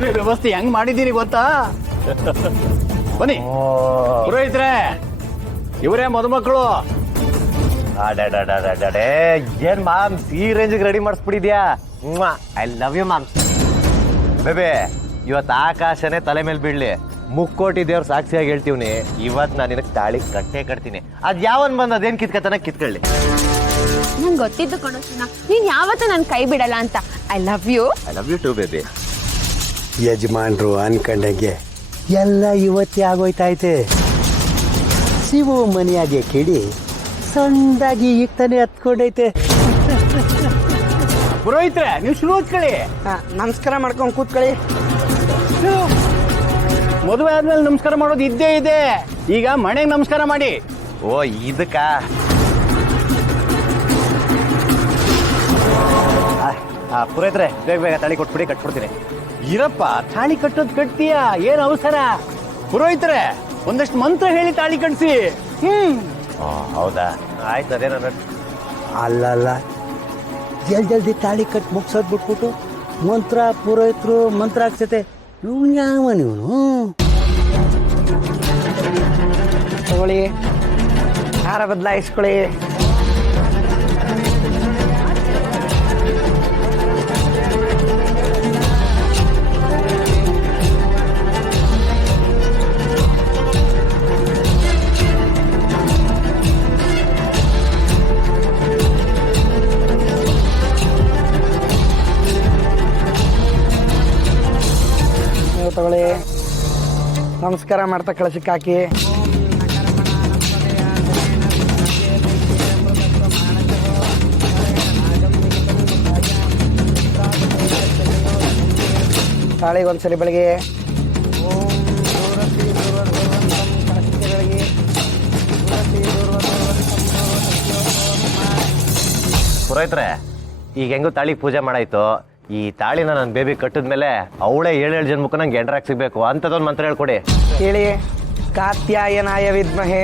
ಮದುವೆ ವ್ಯವಸ್ಥೆ ಹೆಂಗ್ ಮಾಡಿದ್ದೀರಿ ಗೊತ್ತಾ? ಬನ್ನಿ ಪುರೋಹಿತ್ರೆ, ಇವರೇ ಮದುಮಕ್ಕಳು. ಏನ್ ಮಾಮ್ಸ್ ಈ ರೇಂಜಿಗೆ ರೆಡಿ ಮಾಡಿಸ್ಬಿಟ್ಟಿದ್ಯಾ? I love you moms. Babe, ಇವತ್ತು ಆಕಾಶನೇ ತಲೆ ಮೇಲೆ ಬೀಳ್ಲಿ, ಮುಕ್ಕೋಟಿ ದೇವ್ರ ಸಾಕ್ಷಿಯಾಗಿ ಹೇಳ್ತೀವ್ನಿ, ಇವತ್ತು ನಾನು ನಿನಗೆ ತಾಳಿ ಕಟ್ಟೆ ಕಟ್ತೀನಿ. ಅದ್ ಯಾವನ್ ಬಂದ ಅದೇನ್ ಕಿತ್ಕತನ ಕಿತ್ಕೊಳ್ಳಿ. ನಂಗೆ ಗೊತ್ತಿದ್ದು ಕೊಡೋಣ, ನೀನ್ ಯಾವತ್ತೂ ನನ್ ಕೈ ಬಿಡಲ್ಲ ಅಂತ. I love you. I love you too baby. ಯಜಮಾನ್ರು ಅನ್ಕೊಂಡಂಗೆ ಎಲ್ಲ ಇವತ್ತೇ ಆಗೋಯ್ತೈತೆ. ಶಿವು ಮನೆಯಾಗೆ ಕಿಡಿ ಸಣ್ಣದಾಗಿ ಈಗ ತಾನೇ ಹತ್ಕೊಂಡೈತೆ. ಪುರೋಹಿತ್ರೆ, ನೀವು ಶುರು ಹಚ್ಕೊಳ್ಳಿ. ನಮಸ್ಕಾರ ಮಾಡ್ಕೊಂಡು ಕೂತ್ಕೊಳ್ಳಿ. ಮದುವೆ ಆದ್ಮೇಲೆ ನಮಸ್ಕಾರ ಮಾಡೋದು ಇದ್ದೇ ಇದೆ. ಈಗ ಮನೆಗೆ ನಮಸ್ಕಾರ ಮಾಡಿ. ಓ ಇದಕ್ಕ ಪುರೋಹಿತ್ರೆ, ಬೇಗ ಬೇಗ ತಾಳಿ ಕೊಟ್ಬಿಡಿ, ಕಟ್ಬಿಡ್ತೀನಿ. ಇರಪ್ಪ, ತಾಳಿ ಕಟ್ಟೋದ್ ಕಟ್ತೀಯಾ? ಏನ್ ಅವಸರ? ಪುರೋಹಿತ್ರೆ, ಒಂದಷ್ಟು ಮಂತ್ರ ಹೇಳಿ ತಾಳಿ ಕಟ್ಸಿ. ಹೌದಾ, ಆಯ್ತು, ಅದೇನ. ಅಲ್ಲಲ್ಲ, ಜಲ್ದಿ ತಾಳಿ ಕಟ್ ಮುಗ್ಸೋದ್ ಬಿಟ್ಬಿಟ್ಟು ಮಂತ್ರ ಪುರೋಹಿತರು ಮಂತ್ರ ಹಾಕ್ಸತೆ. ಇವನು ಯಾವ ಇವನು? ತಗೊಳ್ಳಿ, ಹಾರ ಬದಲಾಯಿಸ್ಕೊಳ್ಳಿ. ತಗೊಳ್ಳಿ, ನಮಸ್ಕಾರ ಮಾಡ್ತಾ ಕಳಸಕ್ಕೆ ಹಾಕಿ. ತಾಳಿಗೆ ಒಂದ್ಸರಿ ಬೆಳಗ್ಗೆ. ಪುರೋಹಿತ್ರೆ, ಈಗ ಹೆಂಗು ತಾಳಿ ಪೂಜೆ ಮಾಡಾಯ್ತು. ಈ ತಾಳಿನ ನನ್ನ ಬೇಬಿ ಕಟ್ಟಿದ್ಮೇಲೆ ಅವಳೇ 7 ಜನ್ಮಕ್ಕೂ ನಂಗೆ ಎಂಡ್ರಾಕ್ ಸಿಗ್ಬೇಕು ಅಂತದೊಂದು ಮಂತ್ರ ಹೇಳ್ಕೊಡಿ. ಹೇಳಿ. ಕಾತ್ಯಾಯನಾಯ ವಿದ್ಮಹೆ